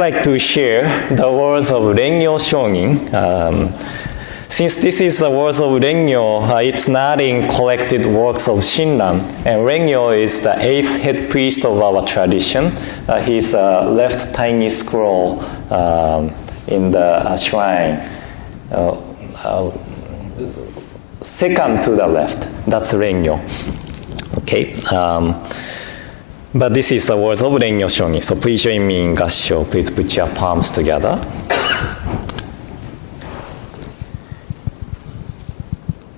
like to share the words of Rengyo Shongin. Since this is the words of Rengyo, it's not in collected works of Shinran. And Rengyo is the 8th head priest of our tradition. He's left tiny scroll in the shrine. Second to the left, that's Rengyo. Okay. But this is the words of Rengyo Shongin. So please join me in Gassho. Please put your palms together.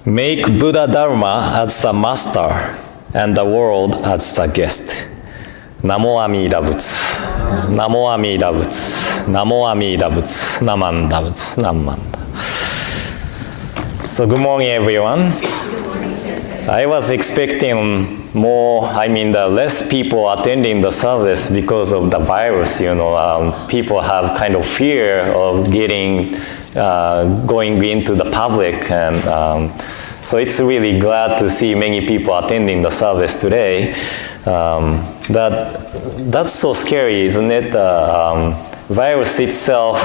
Make Buddha Dharma as the master and the world as the guest. Namo Amida Butsu. Namo Amida Butsu. Namo Amida Butsu. Namanda Butsu. Namanda. So good morning, everyone. I was expecting the less people attending the service because of the virus, people have kind of fear of going into the public, and so it's really glad to see many people attending the service today. But that's so scary, isn't it? Virus itself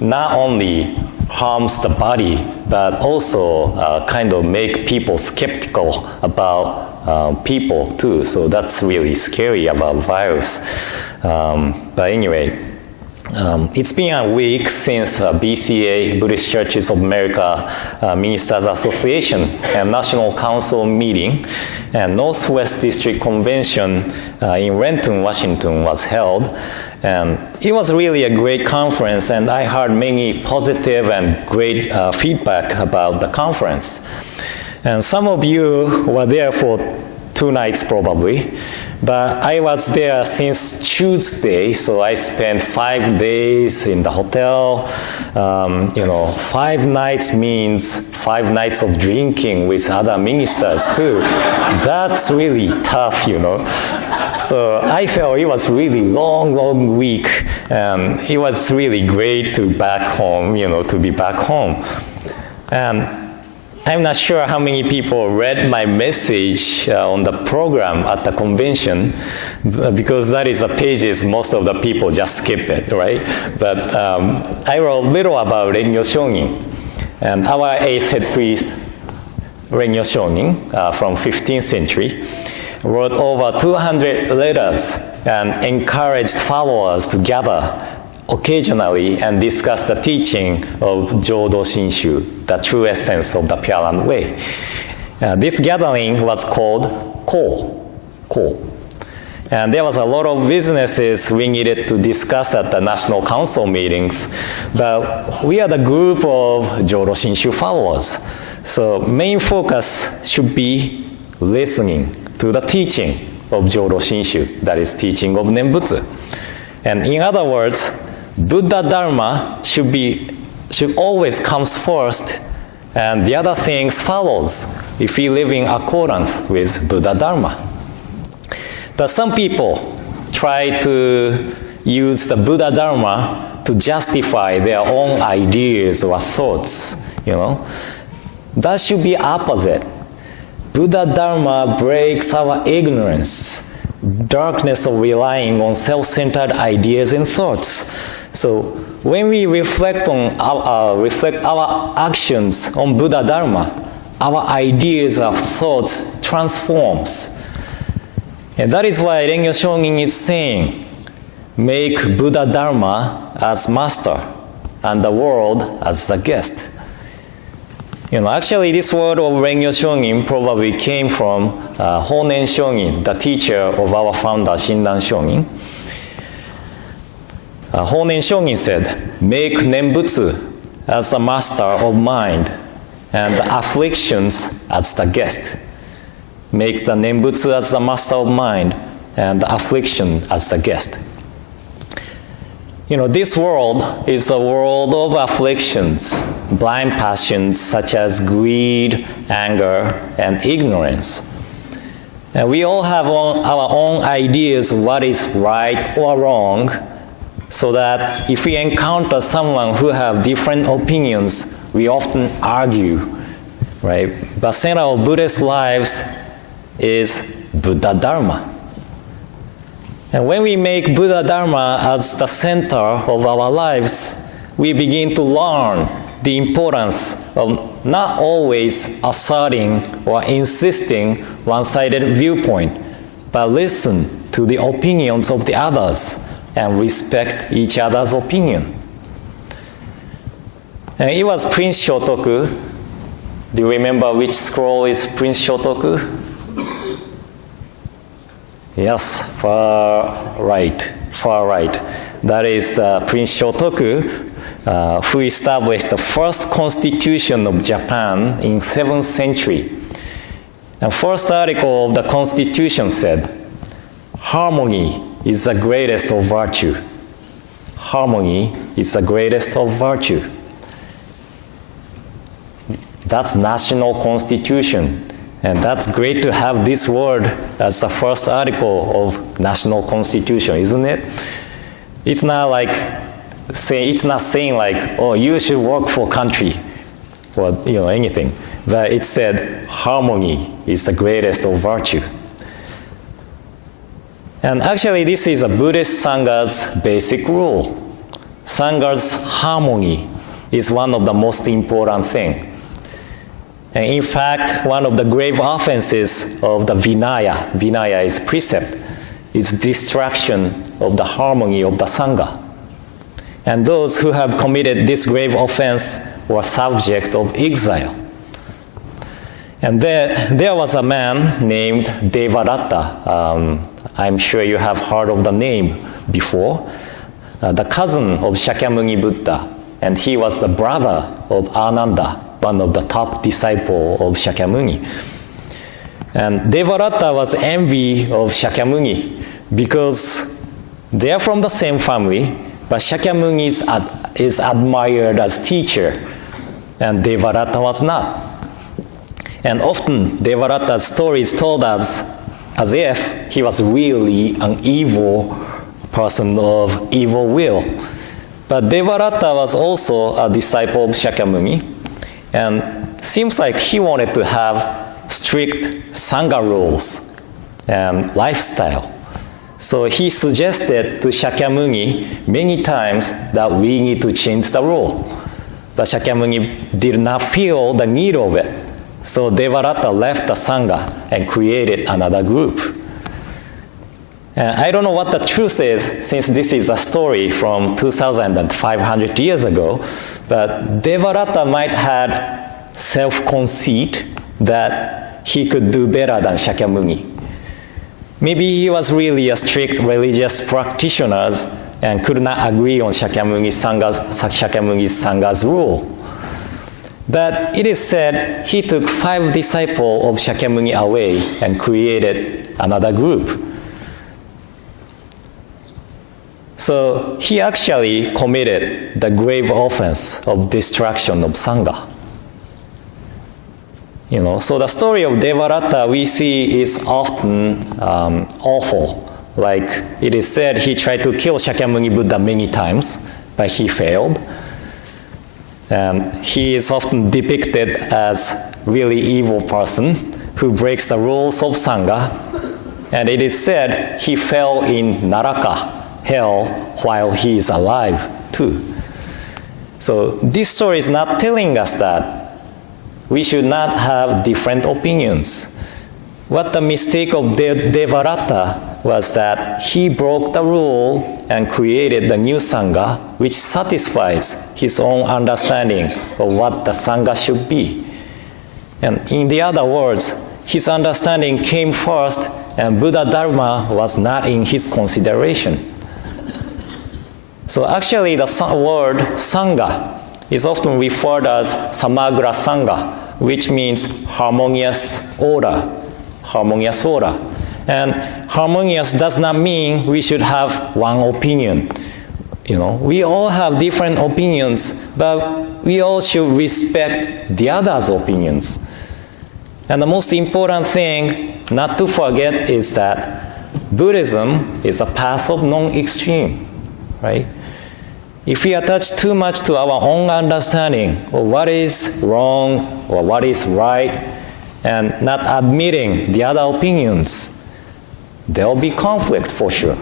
not only harms the body, but also kind of make people skeptical about people too. So that's really scary about virus. But anyway, it's been a week since BCA, Buddhist Churches of America Ministers Association and National Council meeting and Northwest District Convention in Renton, Washington was held. And it was really a great conference, and I heard many positive and great feedback about the conference. And some of you were there for 2 nights probably, but I was there since Tuesday, so I spent 5 days in the hotel. 5 nights means 5 nights of drinking with other ministers too. That's really tough, So I felt it was really long week, and it was really great to be back home. And I'm not sure how many people read my message on the program at the convention, because that is the pages most of the people just skip it, right? But I wrote little about Rengyo Shongin, and our 8th head priest, Rengyo Shongin, from 15th century, wrote over 200 letters and encouraged followers to gather occasionally and discuss the teaching of Jodo Shinshu, the true essence of the Pure Land Way. This gathering was called Ko. And there was a lot of businesses we needed to discuss at the National Council meetings, but we are the group of Jodo Shinshu followers. So main focus should be listening to the teaching of Jodo Shinshu, that is teaching of Nembutsu. And in other words, Buddha Dharma should always comes first, and the other things follows if we live in accordance with Buddha Dharma. But some people try to use the Buddha Dharma to justify their own ideas or thoughts, That should be opposite. Buddha Dharma breaks our ignorance, darkness of relying on self-centered ideas and thoughts. So when we reflect our actions on Buddha Dharma, our ideas, our thoughts transforms. And that is why Rengyo Shongin is saying, make Buddha Dharma as master and the world as the guest. Actually this word of Rengyo Shongin probably came from Honen Shongin, the teacher of our founder Shinran Shongin. Honen Shongin said, make Nembutsu as the master of mind and the afflictions as the guest. Make the Nembutsu as the master of mind and the affliction as the guest. This world is a world of afflictions, blind passions such as greed, anger, and ignorance. And we all have our own ideas of what is right or wrong, so that if we encounter someone who have different opinions, we often argue, right? But center of Buddhist lives is Buddha Dharma. And when we make Buddha Dharma as the center of our lives, we begin to learn the importance of not always asserting or insisting one-sided viewpoint, but listen to the opinions of the others and respect each other's opinion. And it was Prince Shotoku. Do you remember which scroll is Prince Shotoku? Yes, far right. That is Prince Shotoku, who established the first constitution of Japan in 7th century. And first article of the constitution said, "Harmony is the greatest of virtue." Harmony is the greatest of virtue. That's national constitution. And that's great to have this word as the first article of national constitution, isn't it? It's not saying like, oh, you should work for country or anything. But it said harmony is the greatest of virtue. And actually this is a Buddhist Sangha's basic rule. Sangha's harmony is one of the most important things. And in fact, one of the grave offenses of the Vinaya is precept, is destruction of the harmony of the Sangha. And those who have committed this grave offense were subject of exile. And there was a man named Devadatta. I'm sure you have heard of the name before. The cousin of Shakyamuni Buddha. And he was the brother of Ananda, one of the top disciples of Shakyamuni. And Devadatta was envy of Shakyamuni because they are from the same family, but Shakyamuni is admired as teacher, and Devadatta was not. And often Devadatta's story is told as if he was really an evil person of evil will. But Devadatta was also a disciple of Shakyamuni, and seems like he wanted to have strict Sangha rules and lifestyle. So he suggested to Shakyamuni many times that we need to change the rule. But Shakyamuni did not feel the need of it. So Devadatta left the Sangha and created another group. I don't know what the truth is, since this is a story from 2,500 years ago, but Devadatta might have self-conceit that he could do better than Shakyamuni. Maybe he was really a strict religious practitioner and could not agree on Shakyamuni's Sangha's rule. But it is said he took 5 disciples of Shakyamuni away and created another group. So he actually committed the grave offense of destruction of Sangha. So the story of Devadatta we see is often awful. Like it is said he tried to kill Shakyamuni Buddha many times, but he failed. And he is often depicted as really evil person who breaks the rules of Sangha. And it is said he fell in Naraka, hell, while he is alive too. So this story is not telling us that we should not have different opinions. What the mistake of Devadatta was that he broke the rule and created the new Sangha, which satisfies his own understanding of what the Sangha should be. And in the other words, his understanding came first, and Buddha Dharma was not in his consideration. So actually the word Sangha is often referred as Samagra Sangha, which means harmonious order. Harmonious order. And harmonious does not mean we should have one opinion. We all have different opinions, but we all should respect the other's opinions. And the most important thing not to forget is that Buddhism is a path of non-extreme, right? If we attach too much to our own understanding of what is wrong or what is right, and not admitting the other opinions, there will be conflict for sure.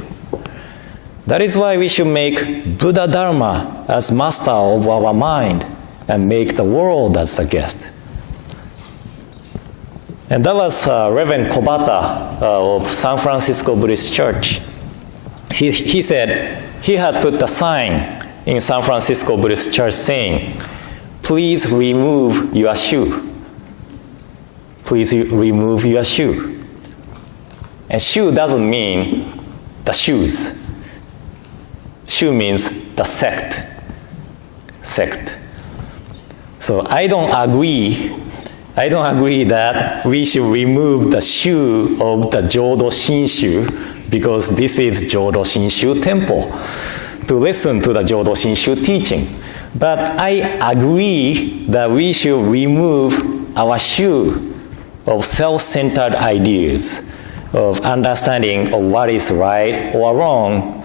That is why we should make Buddha Dharma as master of our mind and make the world as the guest. And that was Reverend Kobata of San Francisco Buddhist Church. He said he had put a sign in San Francisco Buddhist Church saying, "Please remove your shoe. Please remove your shoe." And shoe doesn't mean the shoes. Shoe means the sect. So I don't agree that we should remove the shoe of the Jodo Shinshu because this is Jodo Shinshu temple to listen to the Jodo Shinshu teaching. But I agree that we should remove our shoe of self-centered ideas, of understanding of what is right or wrong.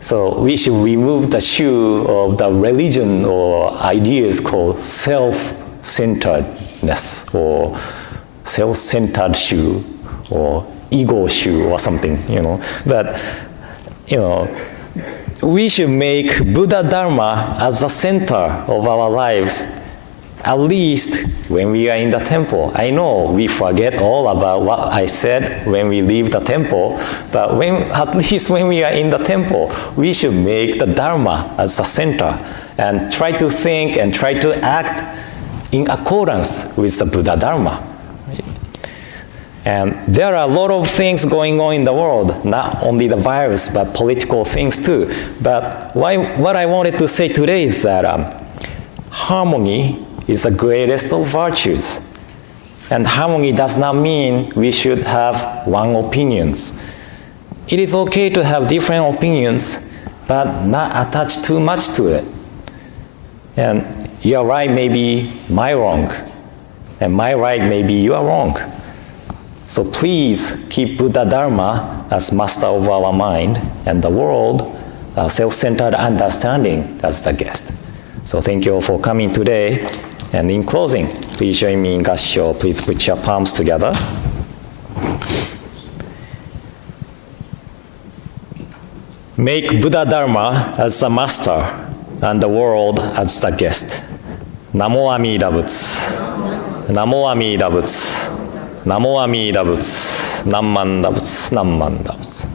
So we should remove the shoe of the religion or ideas called self-centeredness or self-centered shoe or ego shoe or something, But, we should make Buddha Dharma as the center of our lives, at least when we are in the temple. I know we forget all about what I said when we leave the temple, but at least when we are in the temple, we should make the Dharma as the center and try to think and try to act in accordance with the Buddha Dharma. And there are a lot of things going on in the world, not only the virus, but political things too. But what I wanted to say today is that harmony is the greatest of virtues. And harmony does not mean we should have one opinions. It is okay to have different opinions, but not attach too much to it. And your right may be my wrong, and my right may be your wrong. So please keep Buddha Dharma as master of our mind and the world, self-centered understanding as the guest. So thank you all for coming today. And in closing, please join me in Gassho. Please put your palms together. Make Buddha Dharma as the master and the world as the guest. Namo Amida Butsu. Namo Amida Butsu. Namo Amida Butsu. Nammanda Butsu. Nammanda Butsu.